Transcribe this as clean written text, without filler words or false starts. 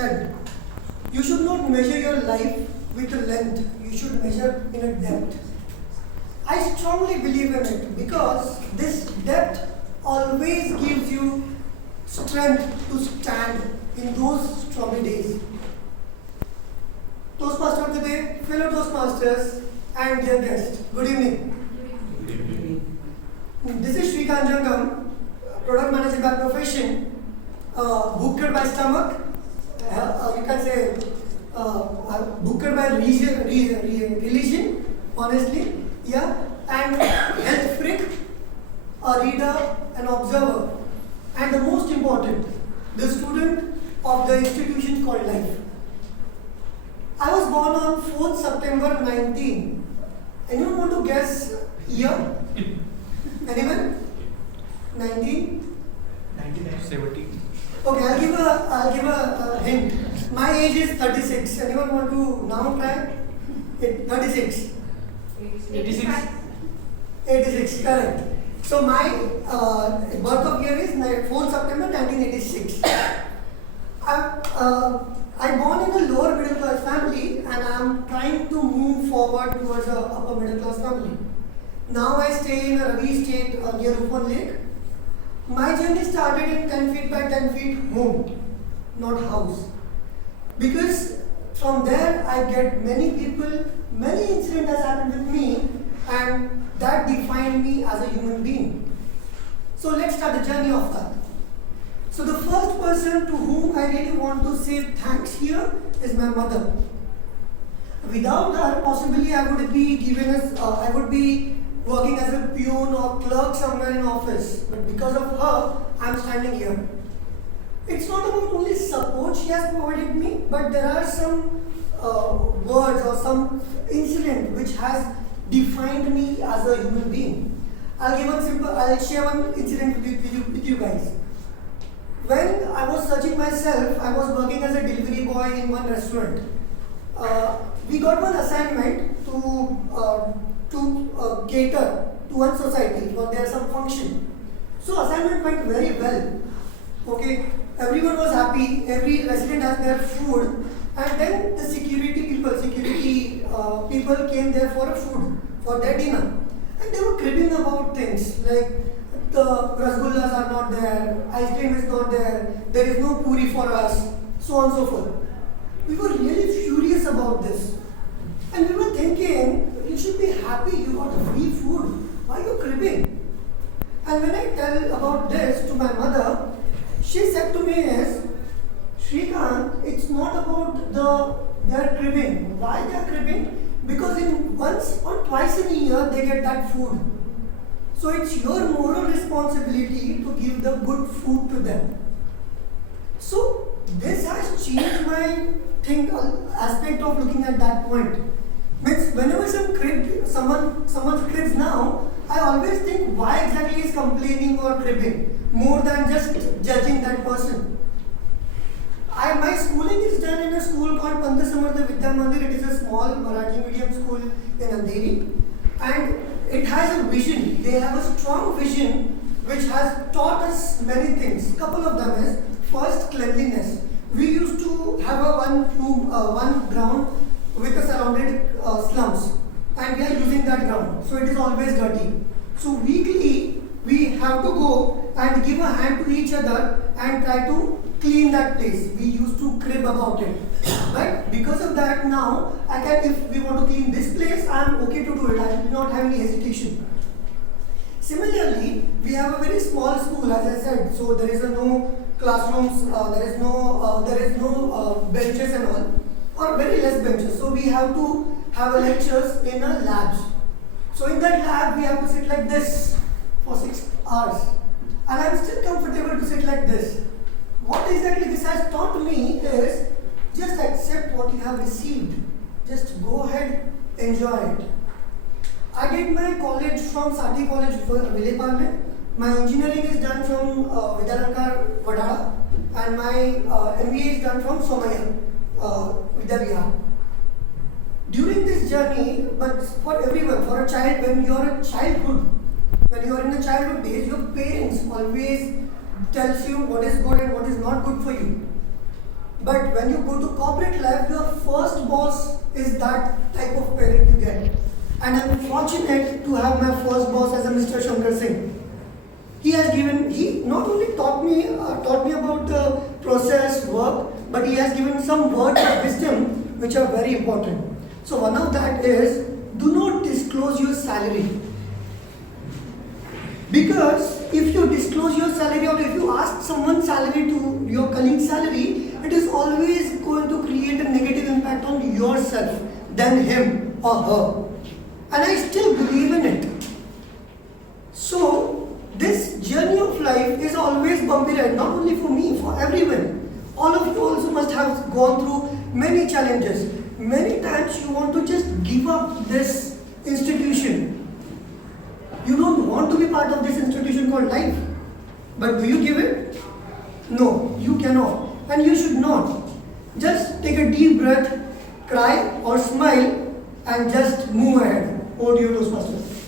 said, you should not measure your life with a length, you should measure in a depth. I strongly believe in it because this depth always gives you strength to stand in those stormy days. Toastmaster of the day, fellow Toastmasters, and dear guest, good evening. This is Shrikant Jangam, product manager by profession, booker by stomach, you can say booker by religion, honestly, yeah, and health freak, a reader, an observer, and the most important, the student of the institution called life. I was born on 4th September 19. Anyone want to guess year? Anyone? 19? 1970. Okay, I'll give a hint. My age is 36. Anyone want to now try? 36. 86. 86, correct. So my birth of year is 4th September 1986. I'm born in a lower middle class family and I'm trying to move forward towards a upper middle class family. Now I stay in a Ravi estate near Rupon Lake. My journey started in 10 feet by 10 feet home, not house. Because from there I get many people, many incidents has happened with me and that defined me as a human being. So let's start the journey of that. So the first person to whom I really want to say thanks here is my mother. Without her, possibly I would be working as a peon or clerk somewhere in office. But because of her, I'm standing here. It's not about only support she has provided me, but there are some words or some incident which has defined me as a human being. I'll share one incident with you guys. When I was searching myself, I was working as a delivery boy in one restaurant. We got one assignment to cater to one society for their some function. So assignment went very well. Okay, everyone was happy. Every resident has their food, and then the security people came there for a food for their dinner, and they were cribbing about things like the rasgullas are not there, ice cream is not there, there is no puri for us, so on and so forth. We were really furious about this. And we were thinking, you should be happy you got free food. Why are you cribbing? And when I tell about this to my mother, she said to me is, Shrikant, it's not about their cribbing. Why they are cribbing? Because in once or twice in a year they get that food. So it's your moral responsibility to give the good food to them. So this has changed my aspect of looking at that point. Means whenever someone cribs now, I always think why exactly is complaining or cribbing, more than just judging that person. My schooling is done in a school called Pantasamartha Vidya Mandir. It is a small Marathi medium school in Andheri, and it has a vision. They have a strong vision which has taught us many things. Couple of them is first cleanliness. We used to have one ground with a surrounded slums, and we are using that ground, so it is always dirty. So weekly we have to go and give a hand to each other and try to clean that place. We used to crib about it, right? Because of that, now if we want to clean this place, I am okay to do it. I do not have any hesitation. Similarly, we have a very small school, as I said, so there is no classrooms, there is no benches and all, or very less benches. So we have to have lectures in a labs. So in that lab, we have to sit like this for 6 hours, and I am still comfortable to sit like this. What exactly this has taught me is just accept what you have received. Just go ahead, enjoy it. I did my college from Sati College, Level1. My engineering is done from Vidyalankar, Vadala, and my MBA is done from Somaya, Vidyavihar. During this journey, but for everyone, for a child, when you are in the childhood days, your parents always tells you what is good and what is not good for you. But when you go to corporate life, your first boss is that type of parent you get. And I'm fortunate to have my first boss as a Mr. Shankar Singh. He not only taught me about the process, work, but he has given some words of wisdom which are very important. So one of that is, do not disclose your salary. Because if you disclose your salary or if you ask someone's salary to your colleague's salary, it is always going to create a negative impact on yourself than him or her. And I still believe in it. So, this journey of life is always bumpy ride, not only for me, for everyone. All of you also must have gone through many challenges. Many times you want to just give up this institution. You don't want to be part of this institution called life. But do you give it? No, you cannot. And you should not. Just take a deep breath, cry or smile and just move ahead. Over to you, Toastmasters.